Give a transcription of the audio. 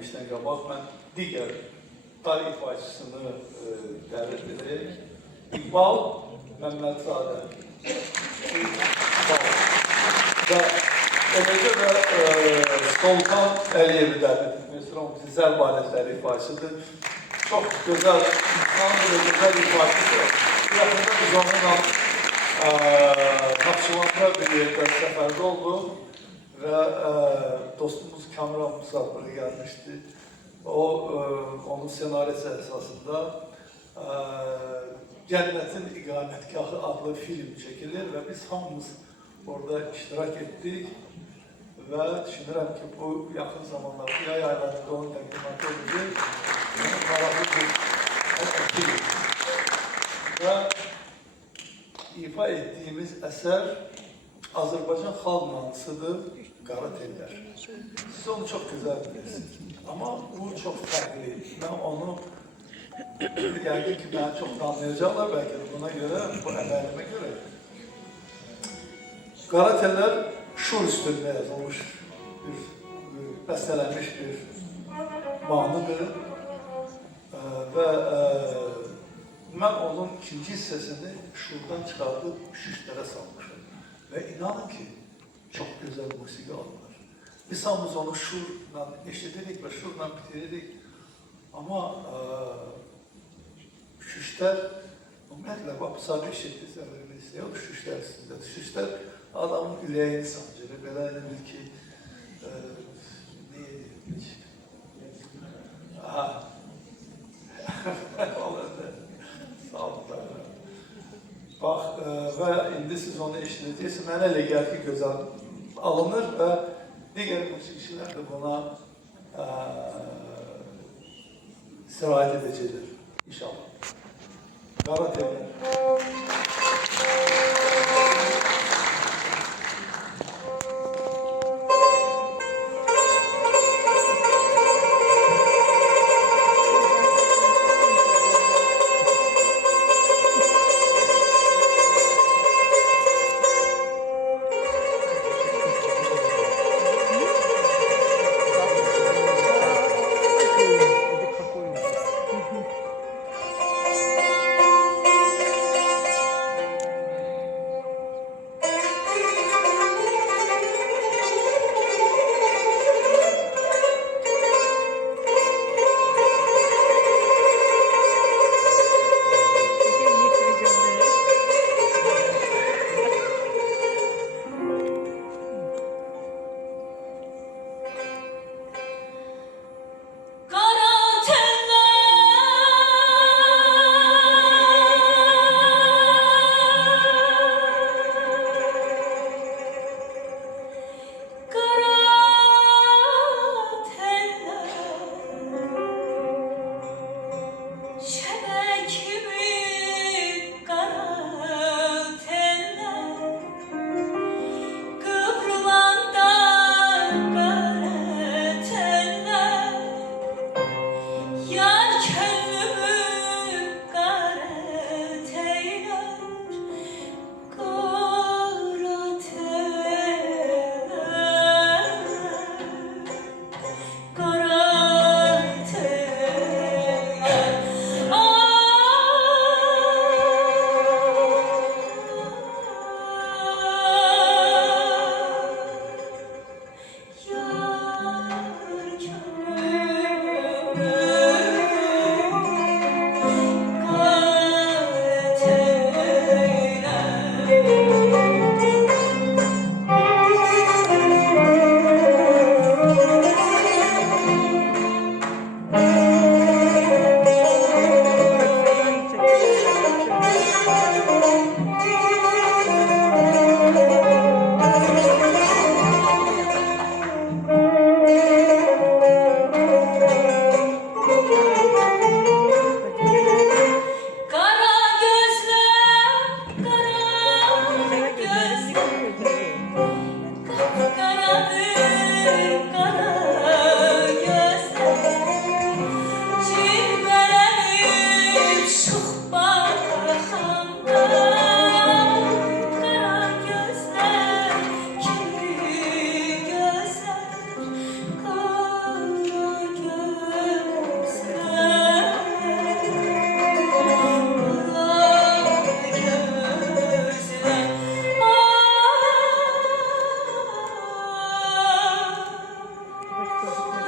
girmişdən qabaq mən digər dar ifaçısını dəvət edərək İqbal Məmmədzadə və eləcə də Soltan Əliyevi dəvət etmək istəyirəm. O zərb alətləri ifaçısıdır. Çox gözəl insandır və gözəl ifaçıdır. Yaxında biz onunla Naxçıvanda bir yerdə səfərdə olduq və dostumuz Kamran Musafir gəlmişdi. Onun senarisi əsasında Cənnətin İqamətgahı adlı film çəkilir və biz hamımız orada iştirak etdik və düşünürəm ki, bu yaxın zamanlarda yay aylarında onun təqdimatı olacaq. Maraqlı bir film. Və ifa etdiyimiz əsər Azərbaycan xalq mahnısıdır, Qara Tellər. Siz onu çox gözəl bilirsiniz. Amma bu çox fərqli. Mən onu yəqin ki, məni çox tanıyacaqlar bəlkə də buna görə, bu əməlimə görə. Qara Tellər şur üstündə yazılmış, bəstələnmiş bir mahnıdır və mən onun ikinci hissəsini şurdan çıxardıb şüşlərə salmışım və inanın ki, çox gözəl musiqi alınır. Biz hamımız onu şurla eşidirik və şurla bitiririk, amma şüşlər, ümumiyyətlə, bu sadə eşitdiysə, yox, şüşlər üstündədir. Şüşlər adamın ürəyini sancır, belə elədir ki, neyə deyilmiş? Aha, olanda, sağ olun. Bax, və indi siz onu eşidəcəksiniz, mənə elə gəlir ki, gözəl alınır və digər musiqiçilər də buna sirayət edəcəkdir, inşallah. Qara Tellər. Thank you.